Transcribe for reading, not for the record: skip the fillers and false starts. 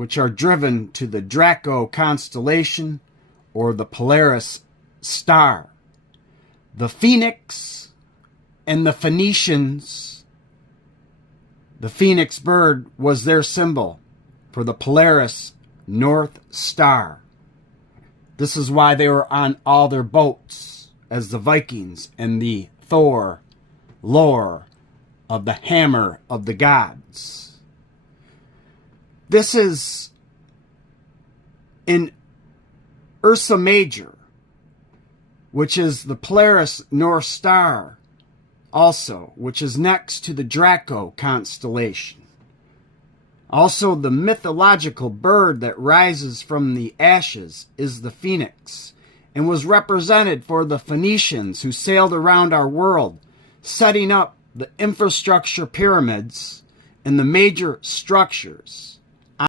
which are driven to the Draco constellation or the Polaris star. The phoenix and the Phoenicians, the phoenix bird was their symbol for the Polaris North Star. This is why they were on all their boats, as the Vikings and the Thor lore of the hammer of the gods. This is in Ursa Major, which is the Polaris North Star also, which is next to the Draco constellation. Also, the mythological bird that rises from the ashes is the phoenix, and was represented for the Phoenicians who sailed around our world, setting up the infrastructure pyramids and the major structures